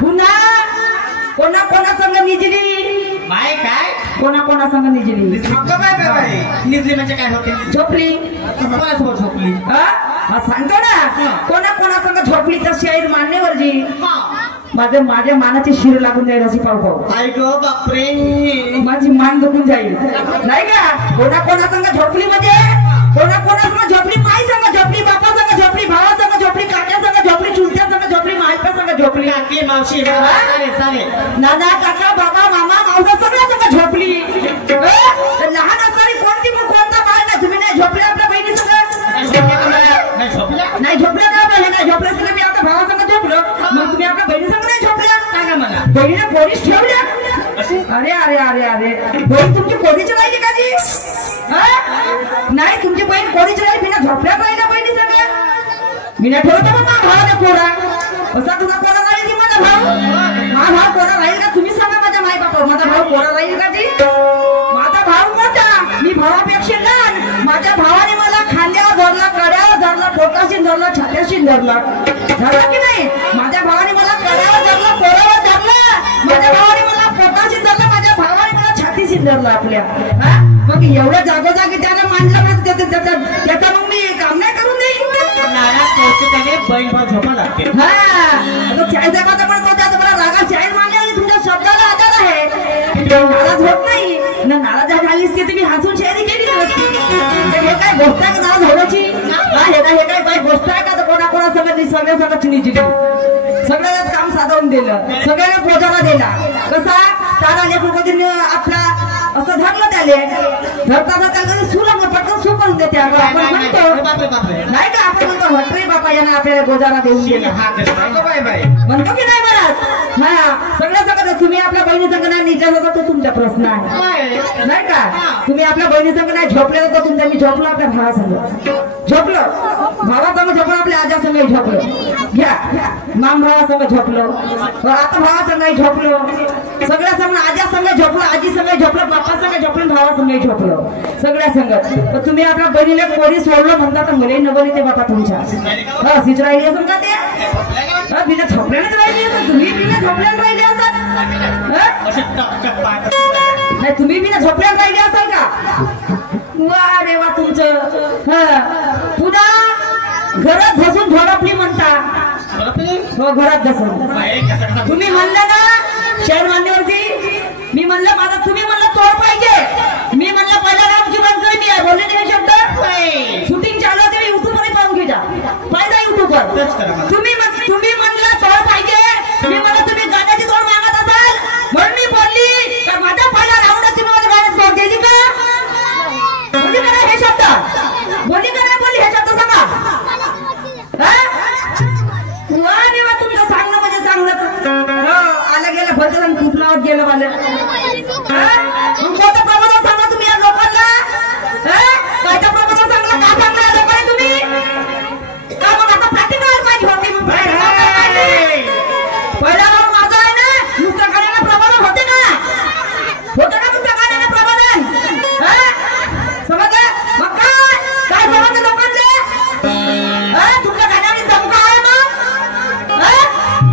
पुन्हा कोणा कोणा संग निजली माय काय कोणा कोणा संग निजली निजली म्हणजे काय होते झोपली कोणासोबत झोपली सांगतो ना कोणा कोणा संग झोपली तर शाहीर मान्यवरजी माझ्या मानाची शिर लागून जाईल अशी पाहू पाहू आई गो बापरे माझी मान दुखून जाईल नाही का कोणा कोणा संग झोपली म्हणजे कोणा कोणा संग झोपली माई संग झोपली बापा संग झोपली भावा संग झोपली काका संग झोपली चुलत्या संग झोपली मायपा संग झोपली काकी मावशी नाना काका बाबा मामा मावसा सगळ्या संग झोपली लहान असणारी कोणती मग कोणता बाळ नाही तुम्ही नाही झोपले आपल्या बहिणी संग नाही झोपल्या का नाही झोपल्या तुला मी आपल्या भावा संग झोपलो मग तुम्ही आपल्या बहिणी संग नाही झोपल्या सांगा मला बहिणीने पोरीस ठेवल्या अरे अरे अरे अरे बहीण तुमची कोणीच राहिली का जी नाही तुमची बहीण कोणीच राहिली बिना झोपल्या राहिल्या बहिणी संग मी नाही ठेवतो मग भावाने पोरा असा तुझा पोरा राहील की माझा भाव पोरा राहील का तुम्ही सांगा माझ्या माई बापा माझा भाऊ पोरा राहील का जी माझा भाऊ मोठा मी भावापेक्षा लहान माझ्या भावाने मला खांद्यावर धरला कड्यावर धरला पोटाशी धरला छात्याशी धरला धरला की नाही माझ्या भावाने मला कड्यावर धरला पोरावर धरला माझ्या भावाने मला पोटाशी धरला माझ्या भावाने मला छातीशी धरला आपल्या मग एवढं जागोजागी त्याला मांडलं त्याचा मग मी काम नाही करून देईन बहीण भाऊ झोपा लागते मला रागा शाहीर मानले आणि तुमच्या शब्दाला आधार आहे नाराज होत नाही ना नाराज झालीस की तुम्ही हसून शायरी केली हे काय गोष्ट आहे का नाराज होण्याची हे काय गोष्ट आहे का कोणा कोणा सगळ्या सगळ्याच निजली सगळ्याच काम साधवून दिलं सगळ्यांना पोटाला दिला कसा तारा लेखोपतीने आपला असं धरलं त्याले धरता त्याला सुला पटकन सुकून देते आपण म्हणतो नाही का आपण म्हणतो हटरे बापा यांना आपल्याला गोजारा देऊन दिला म्हणतो की नाही म्हणत सगळं सगळं तुम्ही आपल्या बहिणी संग नाही निजला होता तो तुमचा प्रश्न आहे नाही का तुम्ही आपल्या बहिणी संग नाही झोपले होता तुमच्या मी झोपलो आपल्या भावासंग झोपलो भावासंग झोपलो आपल्या आजासंग झोपलो घ्या माम भावासंग झोपलो आता भावासंग झोपलो सगळ्या संग आजा संग झोपलो आजी संग झोपलो बाप्पा संग झोपलो भावा संग झोपलो सगळ्या संग तुम्ही आपल्या बहिणीला कोणी सोडलं म्हणता तर मला नवली ते बापा तुमच्या सिच राहिली असं का ते बिना झोपल्यानेच राहिली असं तुम्ही बिना झोपल्याने राहिली असत नाही तुम्ही बिना झोपल्याने राहिली असाल का वा रे वा तुमचं पुन्हा घरात बसून झोडपली म्हणता हो घरात बसून तुम्ही म्हणलं ना शहर मान्यवरती मी म्हणलं माझा तुम्ही म्हणलं तोड पाहिजे मी म्हणलं पहिला राम जीवन कर मी बोलले नाही हे शब्द शूटिंग चालू होते युट्यूब वर पाहून घ्या पाहिजे युट्यूब वर तुम्ही म्हणलं तोड पाहिजे मी म्हणलं तुम्ही गाण्याची तोड मागत असाल म्हणून मी बोलली का माझा पहिला राऊंड तुम्ही माझ्या गाण्यात तोड दिली का बोलली का नाही हे शब्द बोलली का नाही बोलली हे शब्द सांगा तुमचं सांगणं म्हणजे सांगणं आलं गेलं भरतं कुठला गेलं मला कोणतं प्रबोधन सांगा तुम्ही या लोकांना काय प्रबोधन सांगलं का सांगलं या लोकांनी तुम्ही का मग आता प्रॅक्टिकल पाहिजे होती पहिला माझं आहे ना नुसत्या गाण्याला प्रबोधन होते ना होतं का तुमच्या गाण्याला प्रबोधन समजलं मग काय समजलं लोकांचे तुमच्या गाण्याने दमका आहे मग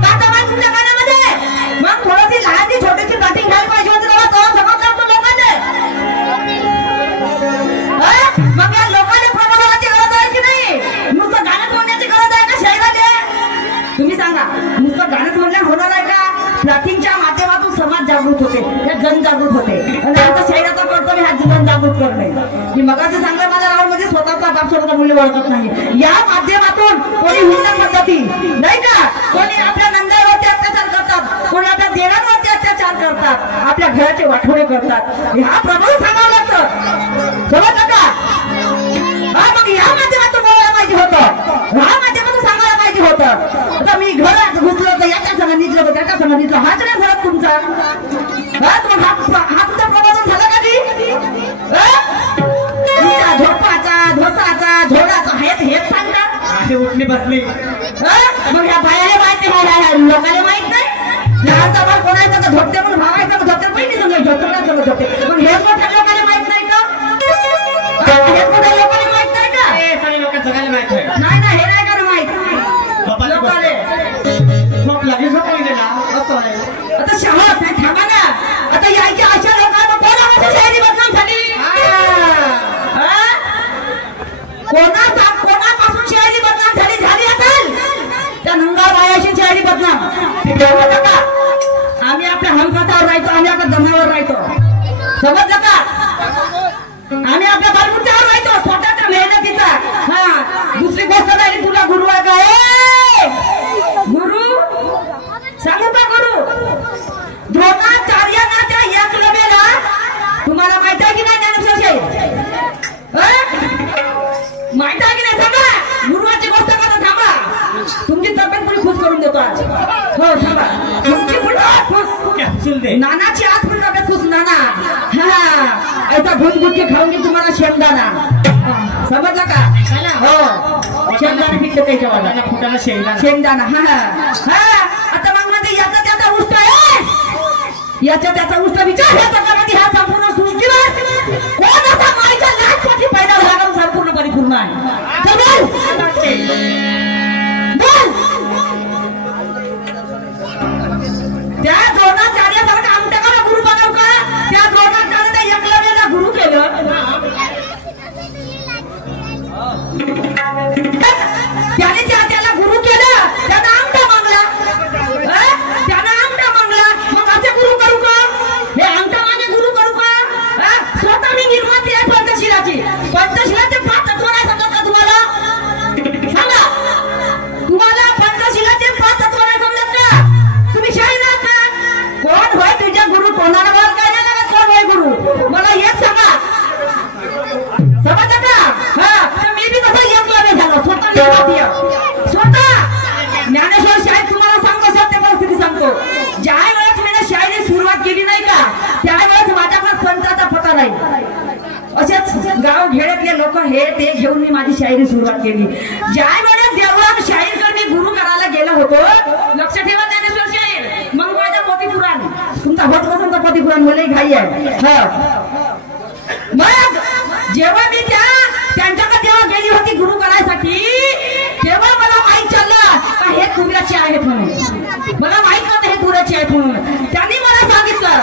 का तुमच्या गाण्यामध्ये मग थोडीशी लहानची छोटीशी कटिंग घ्यायला पाहिजे होती तेव्हा समजलं लोकांचे मग या लोकांना प्रबोधनाची गरज आहे की नाही नुसतं गाण्यात म्हणण्याची गरज आहे का शहराले तुम्ही सांगा नुसतं गाण्यात म्हणल्या होणार आहे का प्लॅटिंगच्या माध्यमातून समाज जागृत होते हे जनजागृत होते आणि आता शहराचा कर्तव्य हा जीवन जागृत करणे मी मगाचं सांगलं माझ्या गावामध्ये स्वतःचा बाप स्वतःचा मुली ओळखत नाही या माध्यमातून कोणी हुंडा पद्धती नाही का कोणी आपल्या नंदावरती अत्याचार करतात कोणी आपल्या देवांवरती अत्याचार करतात आपल्या घराचे वाठोडे करतात हा प्रबोधन सांगावं लागतं समजलं का मग या माध्यमातून बोलायला पाहिजे होतं ह्या माध्यमातून सांगायला पाहिजे होतं आता मी घरात घुसलो होतं याच्या संबंधितलं होतं त्याच्या संबंधितलं हाच नाही घरात तुमचा हा तुमचा प्रबोधन झाला का झोपाचा धोसाचा झोडाचा हेच सांगतात उठली बसली मग ह्या बायाला माहिती लोकांना माहित नाही लहानचा भाग कोणाचा तर झोपते पण भावायचा झोपते पहिली समजा झोपते झोपते पण हे मोठ्या लोकांना माहित नाही का हे मोठ्या लोकांना माहित नाही का शाहत आहे. आता शाहत नाही थांबा ना. आता यायच्या अशा लोकांना कोणापासून शायरी बदनाम झाली? कोणापासून शायरी बदनाम झाली? झाली असेल त्या नंगार बायाशी शायरी बदनाम. आम्ही आपल्या हमखातावर राहतो, आम्ही आपल्या जमिनीवर राहतो, समजलं का? आम्ही आपल्या बालमुद्द्यावर राहतो, स्वतःच्या मेहनतीचा. हा, दुसरी गोष्ट नाही. तुला गुरु आहे का? गुरु सांगू का? गुरु द्रोणाचार्यांना त्या एकलव्याला तुम्हाला माहित आहे की नाही? ज्ञानेश्वर माहित आहे की नाही? सांगा. गुरुवाची गोष्ट करा. थांबा, तुमची तब्येत पुढे खुश करून देतो आज. हो थांबा, तुमची पुढे खुश. नानाची आज पुढे तब्येत खुश. नाना हा ऐसा भूत खाऊन तुम्हाला शेंगदाणा. समजलं का? हो, शेंगदाणा पिकलं त्याच्या वाला फुटाला शेंगदाणा. हा आता मग मध्ये याचा त्याचा उष्ट आहे, याच्या त्याचा उष्ट विचार. ह्या जगामध्ये ह्या संपूर्ण सृष्टीवर कोण असा मायच्या लाखपती पैदा झाला संपूर्ण परिपूर्ण आहे? त्या द्रोणाचार्यासारखा आमच्याकडे गुरु बनव का? त्या द्रोणाचार्याने एकलव्याला गुरु केलं. त्याने त्याला गुरु केलं, त्यानं अंगठा मागला. त्यानं अंगठा मागला. मग असे गुरु करू का? हे अंगठा मागे गुरु करू का? स्वतः मी निर्माती आहे पंचशिलाची. पंचशिलाचे 5 तत्व नाही समजत का तुम्हाला? सांगा, तुम्हाला पंचशिलाचे 5 तत्व नाही समजत का? तुम्ही शाहीर आहात का? कोण होय तुझ्या गुरु? कोणाला वर काय नाही लागत? कोण होय गुरु? मला एक सांगा. समजलं का? हा, मी बी कसं एकलव्य झालो. स्वतः निर्माती आहे. स्वतः ज्ञानेश्वर शाहीर तुम्हाला सांगतो, सत्य परिस्थिती सांगतो. ज्या वेळेस मी शायरी सुरुवात केली नाही का, त्यावेळेस माझ्याकडे संताचा पत्ता नाही. असेच गाव खेड्यातले लोक हे ते घेऊन मी माझी शायरी सुरुवात केली. ज्या वेळेस देवळात शाहीर मी गुरु करायला गेलो होतो, लक्ष ठेवा ज्ञानेश्वर शाहीर, मग माझ्या पोथीपुराण तुमचा होत कसं तर पोथीपुराण मला घाई आहे. मग जेव्हा मी त्यांच्याकडे जेव्हा गेली होती गुरु करायसाठी, तेव्हा मला माहित चाललं का हे तुऱ्याचे आहेत म्हणून. मला माहित नव्हतं हे तुऱ्याचे आहेत म्हणून. त्यांनी मला सांगितलं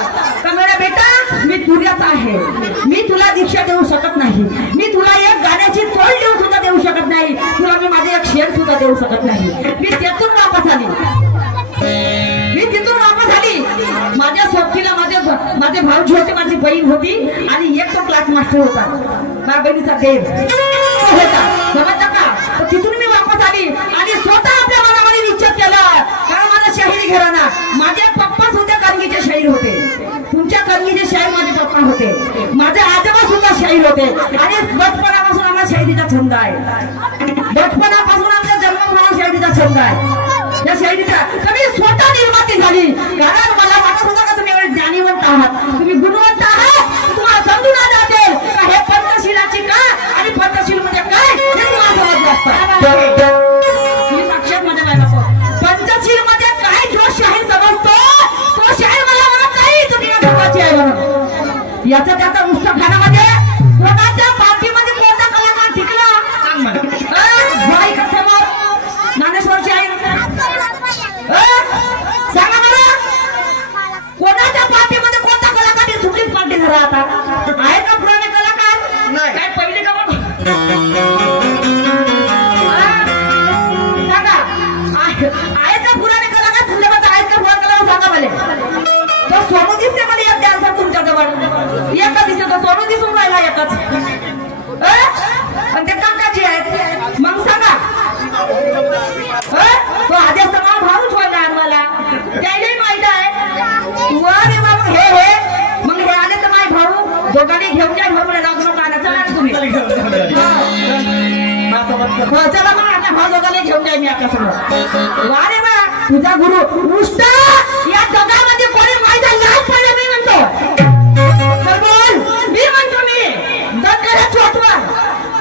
का मेरा बेटा, मी तुऱ्याचा आहे, मी तुला दीक्षा देऊ शकत नाही, मी तुला एक गाण्याची तोड देऊ सुद्धा देऊ शकत नाही, तुला मी माझे एक शेर सुद्धा देऊ शकत नाही. मी तिथून वापस आली. माझ्या सोबतीला माझे भाऊजी होते, माझी बहीण होती आणि एक तो क्लास मास्टर होता, माझ्या बहिणीचा देव होता. समजलं का? तर तिथून मी वापस आली आणि स्वतः आपल्या मनामध्ये निश्चय केला, कारण माझा शाहिरी घराणा, माझे पप्पा सुद्धा करंगीचे शाहीर होते, तुमच्या करंगीचे शाहीर माझे पप्पा होते, माझे आजोबा सुद्धा शाहीर होते. आणि बचपनापासून आम्हाला शाहिरीचा छंद आहे. बचपनापासून आमचा जन्म शाहिरीचा छंद आहे. या शाहिरीचा कमी स्वतः निर्माती झाली. कारण मला वाटत होतं का तुम्ही एवढे ज्ञानीवंत आहात, तुम्ही गुणवंत आहात, तुम्हाला समजून आलं असेल का हे पंचशिलाची का आणि पंचशील म्हणजे काय हे तुम्हाला समजलं असतं. तुम्ही साक्षात माझ्या बायको पंचशील मध्ये काय जो शाहीर समजतो तो शाहीर मला म्हणत नाही तुम्ही भगवाची आहे म्हणून. याचा त्याचा उष्ट खाण्यामध्ये कोणाच्या पाठीमध्ये कोणता कलाकार टिकला सांग मला. समोर ज्ञानेश्वर शाहीर सांगा मला, कोणाच्या पाठीमध्ये कोणता कलाकार? तुमचीच पाठी धरा. आता आहे का पुराणे कलाकार? नाही. काय पहिले का बघ सांगा, आहे का पुराणे कलाकार? तुमच्याकडे आहेत का पुराणे कलाकार? सांगा मला. तो सोनू दिसते मला एक द्या तुमच्या जवळ, एकच दिसते तो सोनू दिसून राहिला एकच. पण ते काकाची आहेत. मग सांगा, तो आदेश तर भाऊच व्हायला मला त्यालाही माहित आहे. रे बाबा हे मग हे आले तर माय भाऊ दोघांनी घेऊन जा. भाऊ लागू नका ना, चला तुम्ही चला मग आता भाऊ दोघांनी घेऊन जाय. मी आता सगळं वा रे बा तुझा गुरु नुसता या जगामध्ये कोणी माहिती लाच पडले मी म्हणतो. तर बोल मी म्हणतो, मी दत्ताच्या चोटवर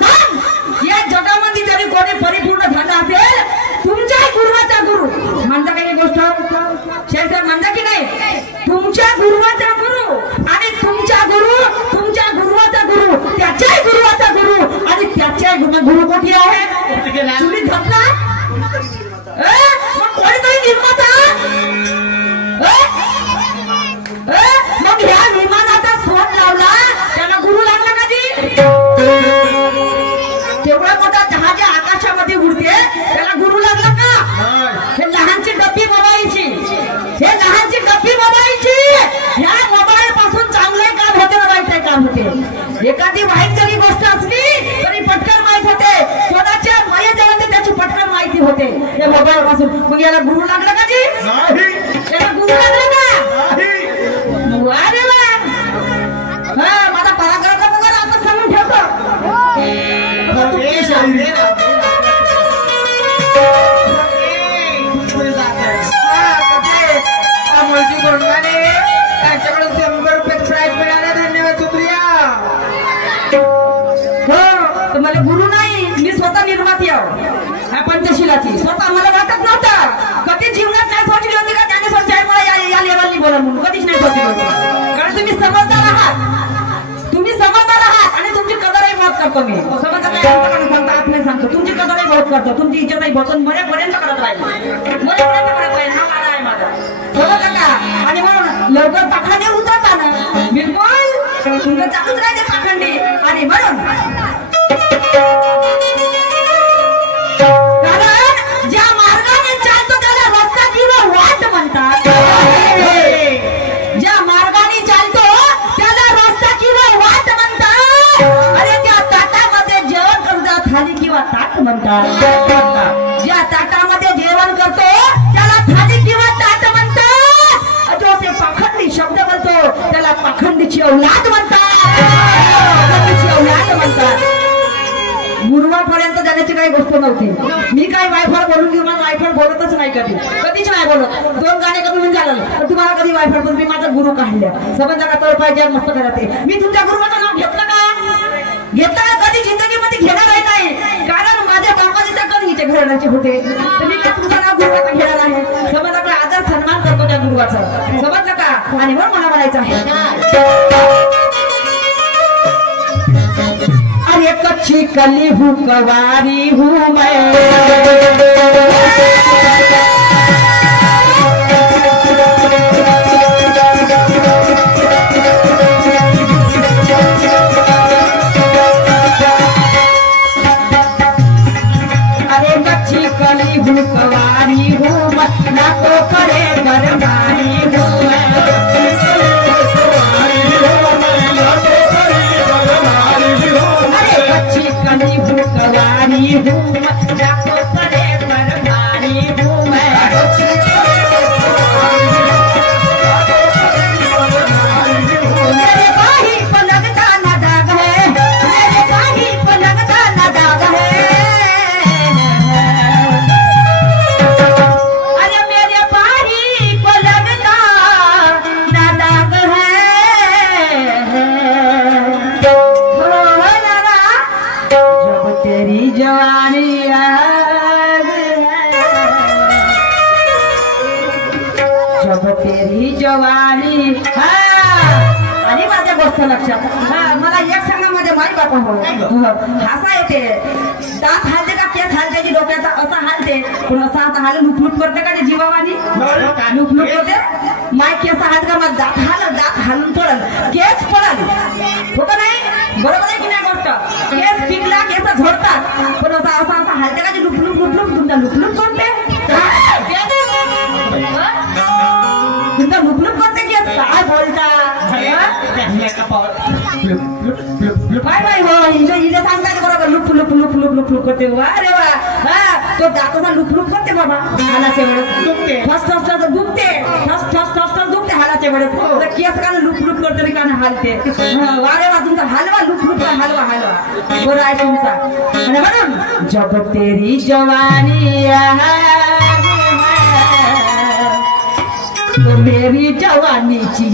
सांग या जगामध्ये जरी कोणी परिपूर्ण झाला असेल, तुमच्या गुरुवाचा गुरु म्हणता काही गोष्ट शेर म्हणता की नाही, तुमच्या गुरुवाचा गुरु आणि तुमच्या गुरुवाचा गुरु, त्याच्याही गुरुवाचा गुरु आणि त्याच्याही गुरु कोठे आहे? तुम्ही धरला मग कोणीतरी निर्माता म्हणते त्याला गुरु लागला का? हे लहानची डब्बी मोबाईलची, हे लहानची डब्बी मोबाईलची. ह्या मोबाईल पासून चांगले काम होते ना वाईट काम होते. एखादी वाईट जरी गोष्ट असली तरी पटकन माहित होते. कोणाच्या माया जेवण त्याची पटकन माहिती होते या मोबाईल पासून. मग याला गुरु लागला का जी? याला गुरु लागला का? अरे वा, हा माझा पराक्रम वगैरे आपण सांगून ठेवतो. त्यांच्याकडे 100 रुपये प्राईज मिळाला. धन्यवाद सुप्रिया. हो, तर मला गुरु नाही, मी स्वतः निर्माती आहो ह्या पंचशिलाची. स्वतः मला वाटत नव्हतं, कधी जीवनात नाही सोचली होती का त्याने सोचाय मला या लेवलनी बोला म्हणून. कधीच नाही सोचली होती. कारण तुम्ही समजदार आहात, तुम्ही समजदार आहात आणि तुमची कदरही बहुत करतो मी. समजदार सांगता आत नाही सांगतो, तुमची कदरही बहुत करतो, तुमची इज्जतही बहुत मरेपर्यंत करत राहील, मरेपर्यंत करत राहील. हा माझा आहे माझा, समजलं का? आणि म्हणून लवकर पाखांडे उतरता ना बिलकुल तुमचं चालूच राहते पाखंडी. आणि म्हणून कारण ज्या मार्गाने चालतो त्याला रस्ता किंवा वाट म्हणतात. ज्या मार्गाने चालतो त्याला रस्ता किंवा वाट म्हणतात. अरे त्या ताटामध्ये जेवण करतात थाली किंवा ताट म्हणतात. ज्या ताटामध्ये जेवण करतो त्याला थाली किंवा ताट म्हणतात. जो ते पाखंडी शब्द बोलतो त्याला पाखंडीची औलाद म्हणतात. पाखंडीची औलाद म्हणतात. गुरुवारपर्यंत जाण्याची काही गोष्ट नव्हती. मी काय वायफाय बोलून घेऊन वायफाय बोलतच नाही, कधी कधीच नाही बोलत. 2 गाणे कमी होऊन झालं तर तुम्हाला कधी वायफाय बोलून मी माझा गुरु काढल्या समजला का? तर पाहिजे मस्त करते. मी तुमच्या गुरुवाचं नाव घेतलं का? घेतलं का? कधी जिंदगीमध्ये घेणार नाही. कारण माझ्या बाबाजी त्या कधीचे घराण्याचे होते, तर मी काय तुमचं नाव गुरुवाचं घेणार आहे. समजलं का? आदर सन्मान करतो त्या गुरुवाचा, समजलं का? आणि म्हणून मला म्हणायचं आहे, अरे कच्ची कली हूँ कवारी हूँ मैं, अरे कच्ची कली हूँ कवारी हूँ मैं, ना तो करे बरबारी हूँ मैं. कच्ची कली हूँ कवारी हूँ मैं, जाको करे बरबारी हूँ मैं. मेरे बाही पर लगता न दाग है, मेरे बाही पर लगता न दाग है. अरे मेरे बाही पर लगता न दाग है. तेरी जवानी याद है, जब तेरी जवानी. हा आणि माझ्या गोष्ट लक्षात. हा मला एक सांगा, माझ्या माई बापा हसा येते. दात हालते का केस हालते की डोक्याचा असा हालते, पण असा आता हाल लुकलुक करते का ते जीवावानी लुकलुक होते. माय केस हात का मग दात हालून पडल, केस पडल, होत नाही? बरोबर आहे की नाही गोष्ट? केस पिकला केस झोडतात, पण असा असा असा हालते का ते लुकलुक लुकलुक. तुमचा लुकलुक कोणते? तुमचा लुकलुक कोणते केस? काय बोलता? काय बाई हो, हिला सांगताय बरोबर look look look look look look करते. वा रे वा, हा तो दाताचा लुक लुक करते बाबा. हालाच्या वेळेस दुखते, ठस ठस ठस दुखते, ठस ठस ठस ठस दुखते हालाच्या वेळेस. केस का लुक लुक करते का हालते. वा रे वा, तुमचा हलवा लुक लुक हलवा हलवा बरं आहे तुमचा. आणि म्हणून जब तेरी जवानी तो मेरी जवानीची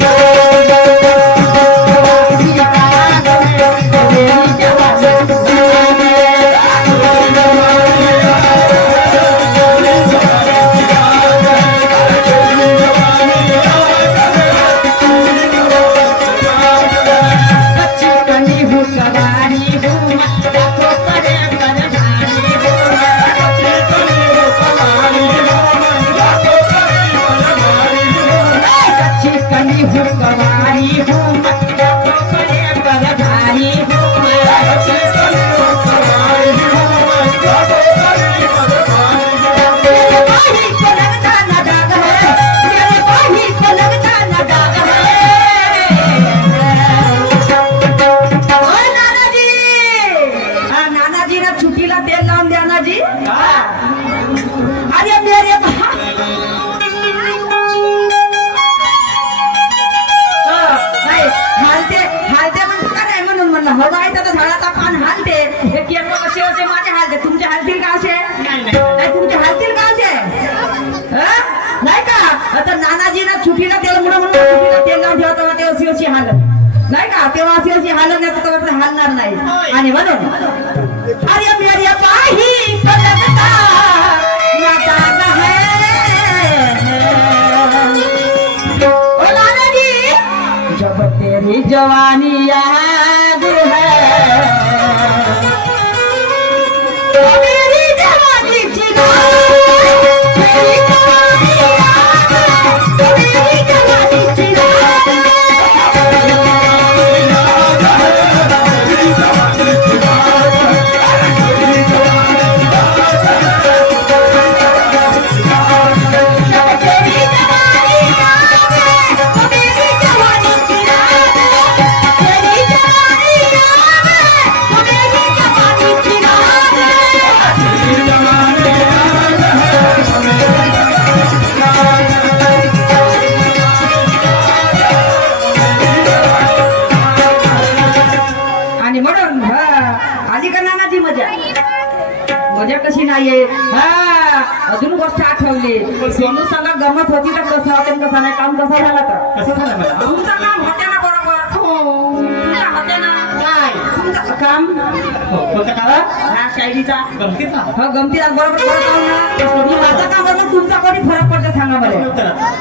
कवारी हूँ, आजी ना छुटीला तेल म्हणून छुटीला तेल लावून ठेवता तेव्हा ते अशी हालत नाही का, तेव्हा अशी हालत नाही तर तेव्हा हालणार नाही. आणि म्हणून अरे मेरी पाही पलकता नादान है ओ लाला जी जब तेरी जवानी याद है तो मेरी जवानी चिरा मेरी जवानी याद है तो मेरी जवानी चिरा मजा कशी नाहीये. हा अजून गोष्ट आठवली. सोनू सांगा गमत होती तर कसं होतं कसं नाही काम कसं झालं तर कसं झालं मला तुमचं काम होते ना बरोबर. हो होते ना काय तुमचं काम कोणतं का हा शायरीचा गमतीचा हा गमतीचा बरोबर करत आहो ना. मी माझं काम बरोबर तुमचा कोणी फरक पडतो सांगा मला.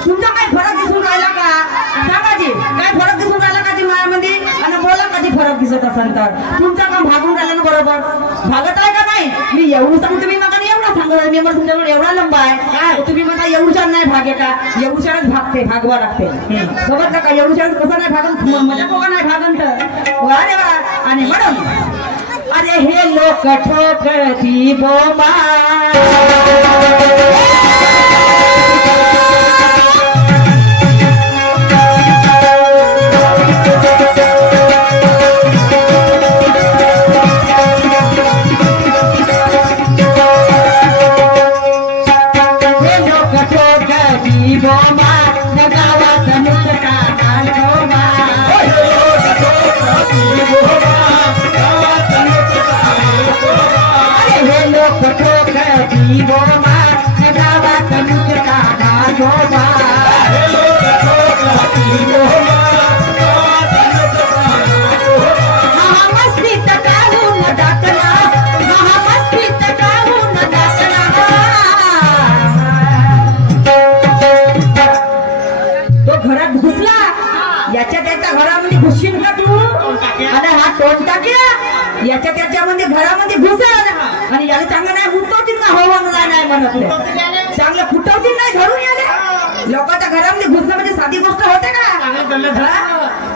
तुमचा काय फरक दिसून राहिला का सांगा जी. काय फरक दिसून राहिला का जी मायामध्ये आणि बोला कधी फरक दिसत असेल तर तुमचं काम भागून राहिलं ना बरोबर. भागत आहे का नाही. मी एवढं सांगतो तुम्ही मला एवढा सांगत मी मला तुमच्याकडे एवढा लंबा आहे काय तुम्ही मला एवढ्या नाही भागे का एवढ्याच भागते भागवा लागते सोबत का एवढ्याच कसं नाही भागन मजा कोका नाही भागन तर अरे वा. आणि म्हणून अरे हे लोक ठोकती बोमा घरात घुसला याच्या त्याच्या घरामध्ये घुसशील का तू. आणि हा तोंड टाकला याच्या त्याच्यामध्ये घरामध्ये घुसा आणि याला चांगलं नाही फुटवतील ना हो नाही म्हणत चांगलं फुटवतील नाही घरून याले. लोकांच्या घरामध्ये घुसणं म्हणजे साधी गोष्ट होते का.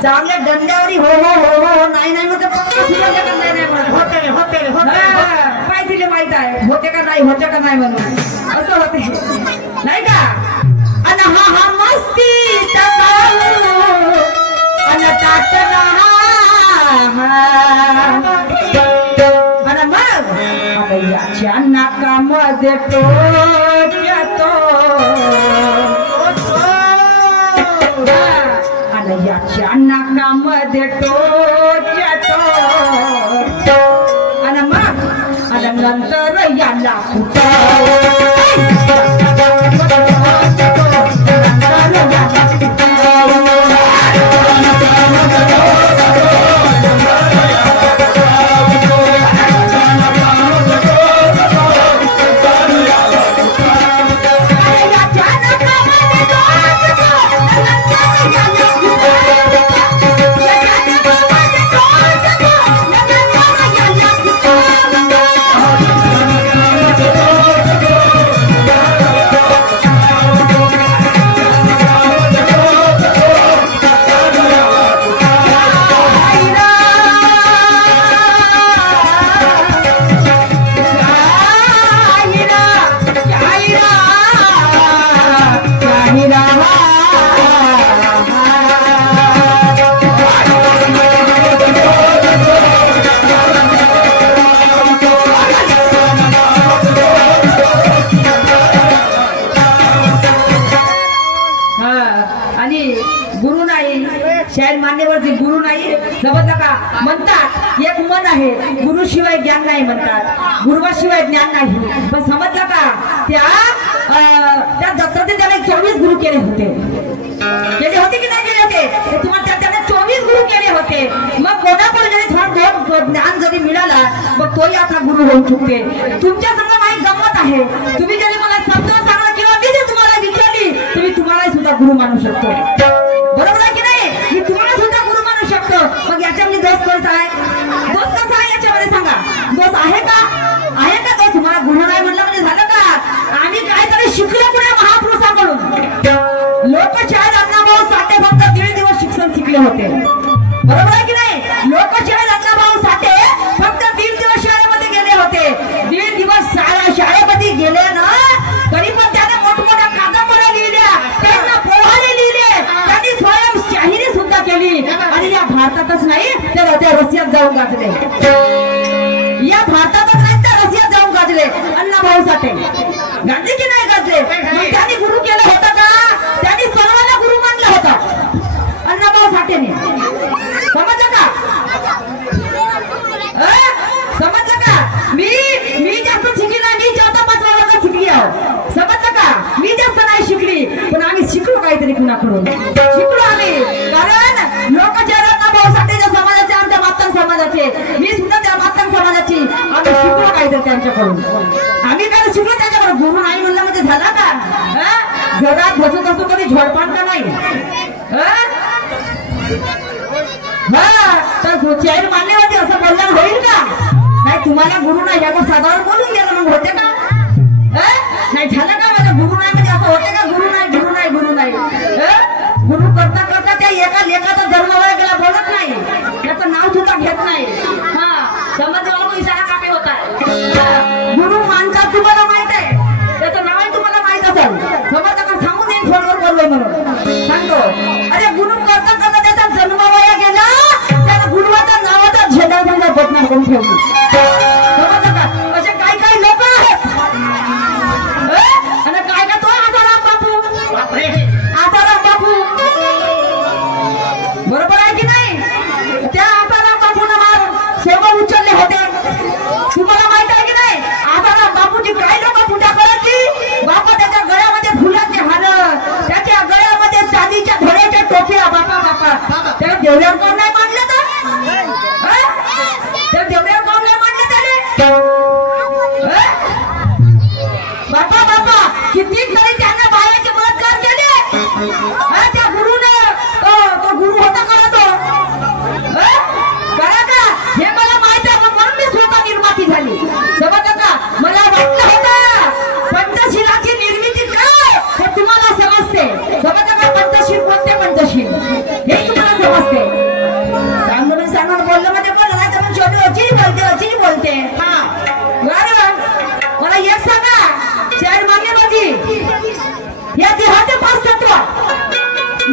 चांगल्या दंड्यावरी हो हो हो हो नाही नाही म्हणत काय तिला माहित आहे होते का नाही होते का नाही म्हणून असं होते नाही का. आणि हा हा मस्ती आणि ताटला आणि मग याच्या नाकामध्ये टोचतो आणि याच्या नाकामध्ये टोचतो आणि मग आणि नंतर याला शायर मान्यवरती गुरु नाही समजलं का. म्हणतात एक मन आहे गुरुशिवाय ज्ञान नाही म्हणतात गुरुवाशिवाय ज्ञान नाही. पण समजलं का त्या दत्तात्रय त्याला 24 गुरु केले होते. केले होते की नाही केले होते? तुम्हाला त्याने 24 गुरु केले होते. मग कोणाकडे जरी थोडं ज्ञान जरी मिळाला मग तोही आपला गुरु होऊ शकते. तुमच्या समोर माझी गंमत आहे. तुम्ही जरी मला समजावून सांगा किंवा मी जर तुम्हाला विचारली तुम्ही तुम्हाला सुद्धा गुरु मानू शकतो. बरोबर आहे की नाही? मी तुम्हाला सुद्धा गुरु मानू शकतो. मग याच्यामध्ये दोष कोणता आहे? दोष कसा आहे याच्यामध्ये सांगा? दोष आहे का? आहे का दोष? तुम्हाला गुरु नाही म्हणलं म्हणजे झालं का? आम्ही काहीतरी शिकलो पुढे महापुरुषांकडून. लोकशाहीर अण्णाभाऊ साठे फक्त 1.5 दिवस शिक्षण शिकले होते. बरोबर आहे की नाही? लोकशाहीर अण्णाभाऊ साठे फक्त 1.5 दिवस शाळेमध्ये गेले होते. 1.5 दिवस शाळेमध्ये गेले ना तरी पण त्याने मोठमोठ्या कादंबऱ्या लिहिल्या, त्यांना पोहाने लिहिले, त्यांनी स्वयं शाहिरी सुद्धा केली आणि या भारतातच नाही तर त्या रशियात जाऊन गाजले. या भारतातच नाही तर रशियात जाऊन गाजले अण्णाभाऊ साठे. गाजले की नाही गाजले? मग त्यांनी गुरु केलं होतं का? त्यांनी सर्वांना गुरु मानलं होतं अण्णाभाऊ साठेने. समजलं का? समजलं का? मी जास्त शिकली नाही. मी 4-5 वर्गात शिकली आहो. समजलं का? मी जास्त नाही शिकली पण आम्ही शिकलो काहीतरी कुणाकडून. शिकलो आम्ही. कारण लोकशाहीर अण्णाभाऊ साठेच्या समाजाचे आमच्या मातंग समाजाचे, मी सुद्धा त्या मातंग समाजाची, आम्ही शिकलो काहीतरी त्यांच्याकडून. आम्ही काय शिकलो त्याच्याकडून. गुरु नाही म्हणलं म्हणजे झाला का? घरात बसत असतो कधी झोडपान का नाही? तर चेअर मान्य होते असं बोलणं होईल का? नाही तुम्हाला गुरु नाही यावर साधारण बोलून गेलं मग होते का? नाही झालं का? माझा गुरु नाही म्हणजे असं होते का? गुरु नाही गुरु नाही गुरु नाही. गुरु करता करता त्या एका लेखाचा जन्म व्हायला गेला बोलत नाही, त्याचं नाव सुद्धा घेत नाही. समजलं इशारा कामे होता. गुरु मानतात तुम्हाला माहित आहे, त्याचं नावही तुम्हाला माहित असेल. समजलं का? सांगून देईन फोनवर बोललोय म्हणून सांगतो. अरे गुरु करता करता त्याचा जन्म व्हायला गेला, त्याला गुरुवाच्या नावाचा झेंडा समजा बदनाम करून ठेवली. समजलं का? असे काही काही लोक आहेत. आणि काय का तो आसाराम बापू, आसाराम बापू. बरोबर आहे की नाही? त्या आसाराम बापून सेवा उचलले होते. तुम्हाला माहित आहे की नाही? आसाराम बापूची काही लोक पूजा करायची. बापा त्याच्या गळ्यामध्ये फुलाचे हार, त्याच्या गळ्यामध्ये चांदीच्या धड्याच्या टोप्या. बापा बापा त्या देवळ्यावर कोण नाही मानलं तर? त्या देवळ्यावर कोण नाही मानलं त्याने? बापा बापा किती तरी त्यांना बायाचे बलात्कार केले. त्या गुरुने तो गुरु होता करा तो करा का? हे मला माहित आहे म्हणून मी स्वतः निर्माती झाली. समजलं का? मला वाटलं होतं पंचशीलाची निर्मिती काय हे तुम्हाला समजते. समजलं का? पंचशील कोणते पंचशील हे तुम्हाला समजते. सांगून बोललं मध्ये बोललं नाही तर मग छोटी अची बोलते. मला एक सांगा शहर मान्यबाजी या देहाचे 5 तत्व,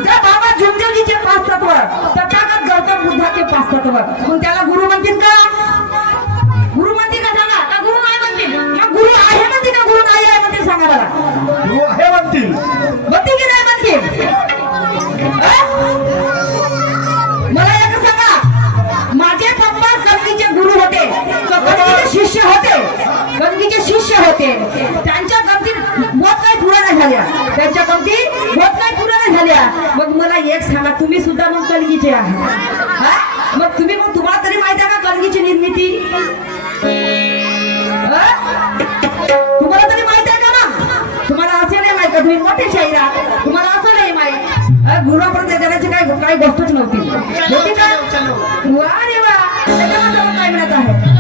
ज्या बाबा झुमदेवजीचे 5 तत्व, तथागत गौतम बुद्धाचे 5 तत्व. मग त्याला गुरु म्हणतील का? गुरु म्हणतील का सांगा? का गुरु नाही म्हणतील? का गुरु आहे म्हणतील का गुरु नाही आहे म्हणतील? सांगा मला. गुरु आहे म्हणतील. म्हणतील की नाही म्हणतील? मला एक सांगा. माझे पप्पा कणगीचे गुरु होते, कणगीचे शिष्य होते, कणगीचे शिष्य होते. त्यांच्या गमती बहुत काही पुरा नाही झाल्या, त्यांच्या गमती बहुत काही पुरा नाही झाल्या. मग मला एक सांगा, तुम्ही सुद्धा मग कणगीचे आहात. मग तुम्हाला तरी माहिती आहे का कणगीची निर्मिती? तुम्हाला तरी माहित आहे का? मग तुम्हाला असे नाही माहित, तुम्ही मोठे शाहीर आहात, तुम्हाला असं नाही माहित. गुरुपर्यंत जगाची काही गोष्टच नव्हती होती का? वा रे वा, त्याच्यावर काय मिळत आहे.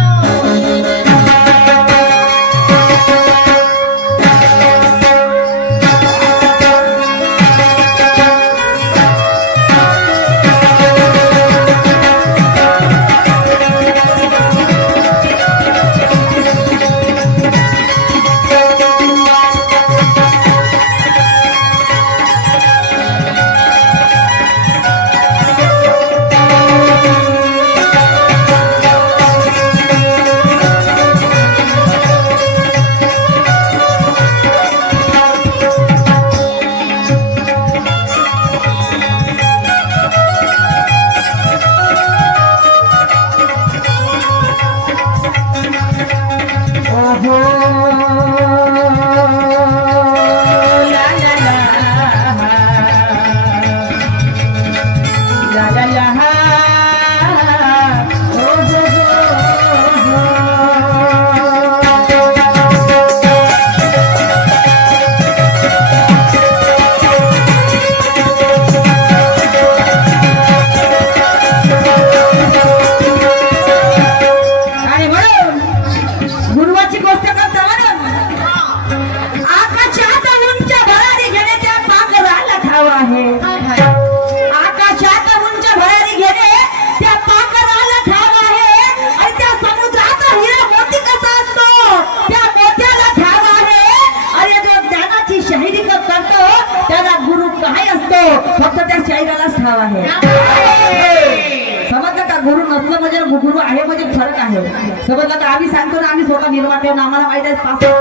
फक्त त्या शाहिरालाच ठाव आहे. समजलं का? गुरु नसलं म्हणजे गुरु आहे म्हणजे फरक आहे. समजलं का? आम्ही सांगतो ना, आम्ही स्वतः निर्माते आम्हाला माहित आहे.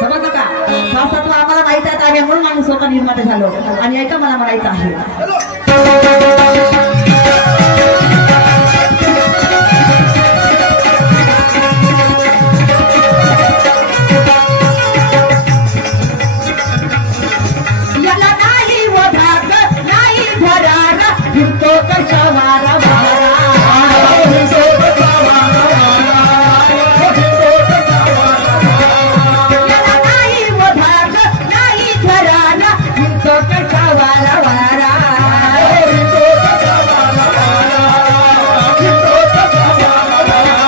समजलं का? शास्त्रात आम्हाला माहित आहे आम्ही म्हणून आम्ही स्वतः निर्माते झालो. आणि ऐका मला म्हणायचं आहे, याला नाही वधाक नाही धरार हिंदो कशा वारा वारा हिंदो कशा वारा वारा याला नाही वधाक नाही धरार हिंदो कशा वारा वारा हिंदो कशा वारा वारा हिंदो कशा वारा वारा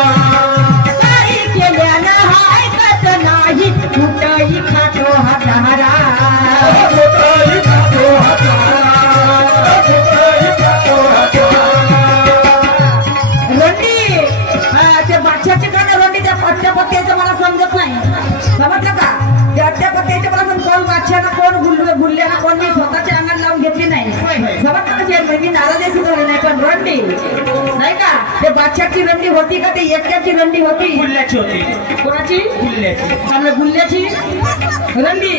काही केल्यानं ऐकत नाही कुठंही खातो हातारा पत्त्याचं मला समजत नाही. समजलं का? त्या पत्त्याच्या मला कोण बादशाला कोण गुल्ल्याला कोण मी स्वतःच्या अंगात लावून घेतली नाही. समजलं का? मी नाराजी सुद्धा नाही, पण रंडी नाही का? ते बादशाची रंडी होती का ते एकट्याची रंडी होती? गुल्ल्याची होती. कोणाची? गुल्ल्याची. गुल्ल्याची रंडी.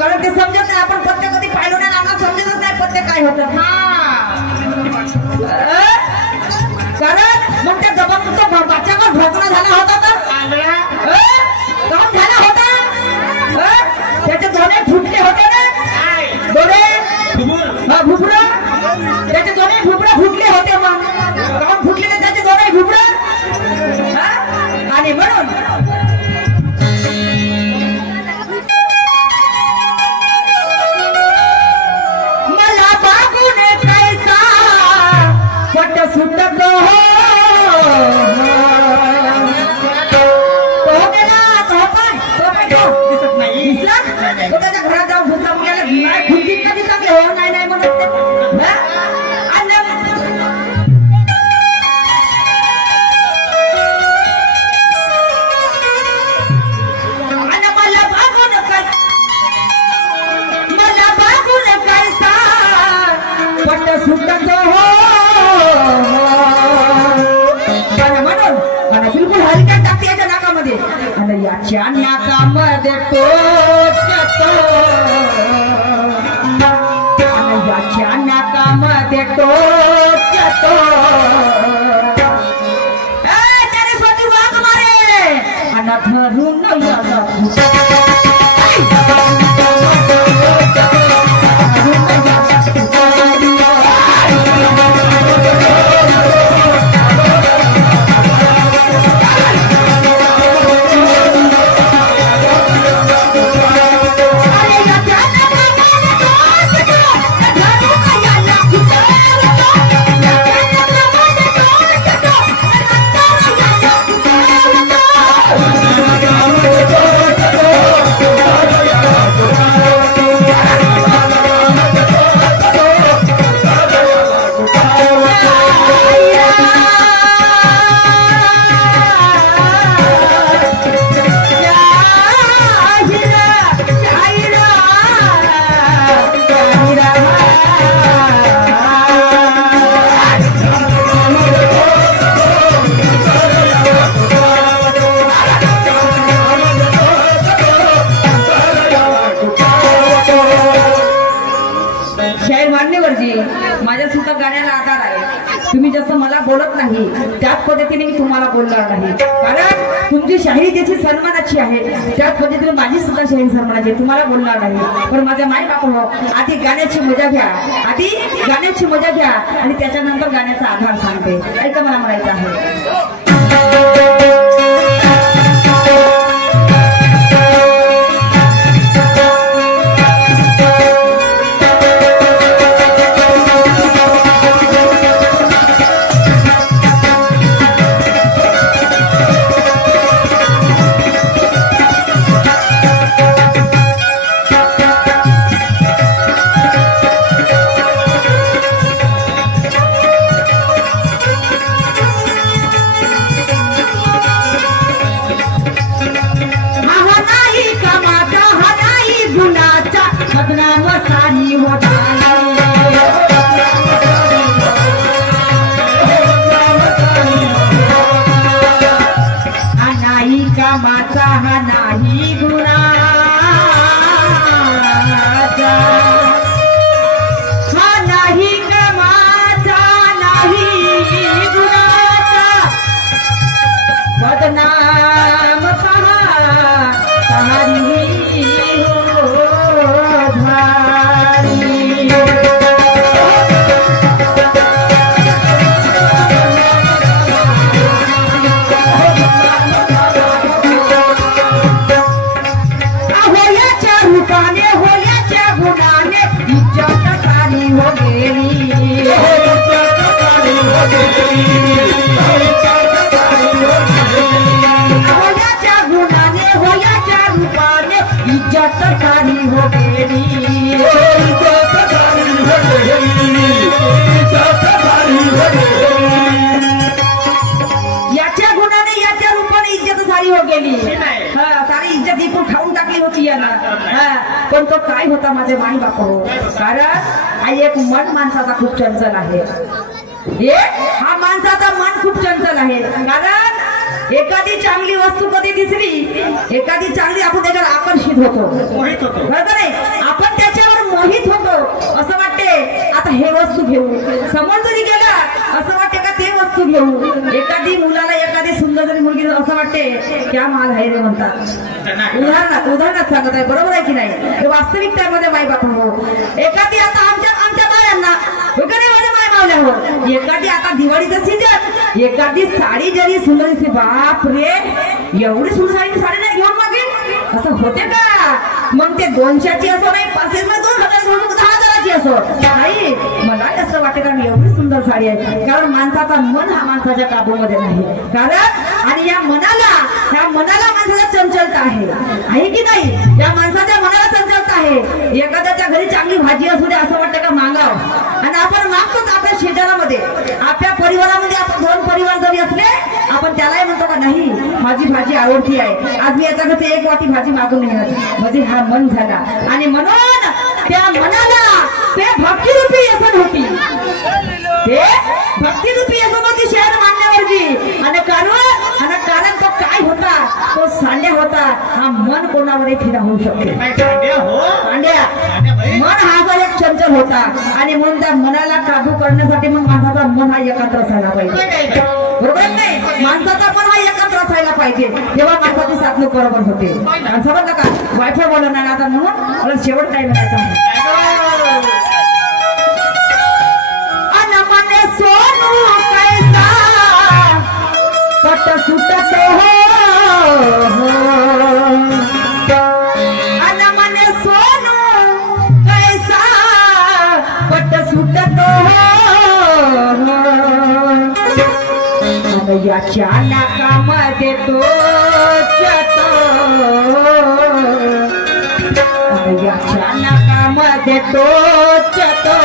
कारण ते समजत नाही. आपण पत्ते कधी पाहिलो नाही, आम्हाला समजतच नाही पत्ते काय होतात. कारण मग त्या जबाबचा बाच्यावर भोकणा झाला होता तर काम झाला होता. त्याचे दोन्ही फुटले होते ना, दोन्ही भुबड त्याचे दोन्ही भुबड फुटले होते. मग काम फुटले ना त्याचे दोन्ही भुबड. आणि म्हणून मला बागून कैसा पट सुटत हो तो त्याच्या घरात जाऊन भुसला मुलाला खुर्चीत कधी चांगले हो नाही नाही म्हणत मला बागून कैसा पट सुटत हो म्हणून आणि बिलकुल हलक्यात टाकते याच्या नाकामध्ये आणि याच्या नाकामध्ये याच्या नाकामध्ये त्याने स्वतः वाघ मारे आणि धरून माझ्या सुद्धा गाण्याला आधार आहे. तुम्ही जसं मला बोलत नाही त्याच पद्धतीने मी तुम्हाला बोलणार नाही. कारण तुमची शाहिरी ज्याची सन्मानाची आहे त्याच पद्धतीने माझी सुद्धा शाहिरी सन्मानाची आहे. तुम्हाला बोलणार नाही. पण माझ्या माई बाप आधी गाण्याची मजा घ्या, आधी गाण्याची मजा घ्या आणि त्याच्यानंतर गाण्याचा आधार सांगते. ऐका मला म्हणायचं आहे. होयाच्या गुणाने होयाच्या रूपाने इज्जत सारी हो गेली याच्या गुणाने याच्या रूपाने इज्जत सारी हो गेली सारी इज्जत इकडून खाऊन टाकली होती याला पण तो काय होता माझे माई बाप हो कारण हा एक मन माणसाचा खूप चंचल आहे हा माणसाचा मन खूप चंचल आहे कारण एखादी चांगली वस्तू कधी दिसली एखादी चांगली आपण त्याच्यावर आकर्षित होतो बरोबर नाही आपण त्याच्यावर मोहित होतो असं वाटते आता हे वस्तू घेऊ समोर जरी गेला असं वाटते का ते वस्तू घेऊ एखादी मुलाला एखादी सुंदर जरी मुलगी असं वाटते क्या माल आहे रे म्हणतात उदाहरणात सांगत आहे बरोबर आहे की नाही हे वास्तविकतेमध्ये माई बाप हो एखादी आता आमच्या बायांना माझ्या माय मावल्या हो एखादी आता दिवाळीचं सीजन एखादी साडी जरी सुंदर दिसते बाप रे एवढी सुंदर साडी नाही घेऊन मागेल असं होते का मग ते 200ची असो नाही 500 10,000ची असो नाही मला असं वाटते कारण एवढी सुंदर साडी आहे कारण माणसाचा मन हा माणसाच्या काबूमध्ये नाही कारण आणि या मनाला माणसाला चंचलता आहे की नाही या माणसाच्या मनाला चंचलता आहे एखाद्याच्या घरी चांगली भाजी असू दे असं वाटतं का मागाव आणि आपण मागतोच आपल्या शेजारामध्ये आपल्या परिवारामध्ये आपण 2 परिवार जरी असले आपण त्यालाही म्हणतो का नाही माझी भाजी आवडती आहे आज मी याच्याकडे 1 वाटी भाजी मागून येणार म्हणजे हा मन झाला आणि म्हणून त्या मनाला ते भक्तिरूपी व्यसन होती ते भक्तिरूपी व्यसन होती शहर मांडण्यावरची आणि कारण तो काय होता तो सांड्या होता हा मन कोणावरही फिरा होऊ शकते सांड्या मन हा एक चंचल होता आणि म्हणून त्या मनाला काबू करण्यासाठी मग माणसाचा मन हा एकत्र असायला पाहिजे बरोबर नाही माणसाचा मन हा एकत्र असायला पाहिजे तेव्हा माणसाची साधणूक बरोबर होते समजलं का वायफाय बोलवणार आता म्हणून मला शेवट काय म्हणायचं आहे अनमने सोनू कैसा पट सुटत हो अनमने सोनू कैसा पट सुटत हो याच्या नाकामध्ये याच्या नाकामध्ये तोचतो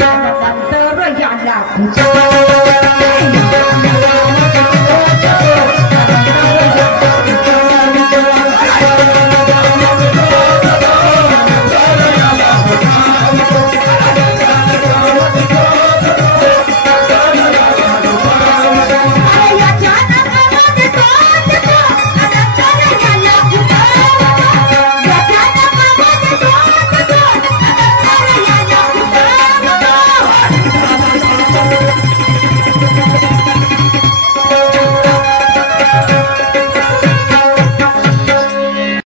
नंतर याला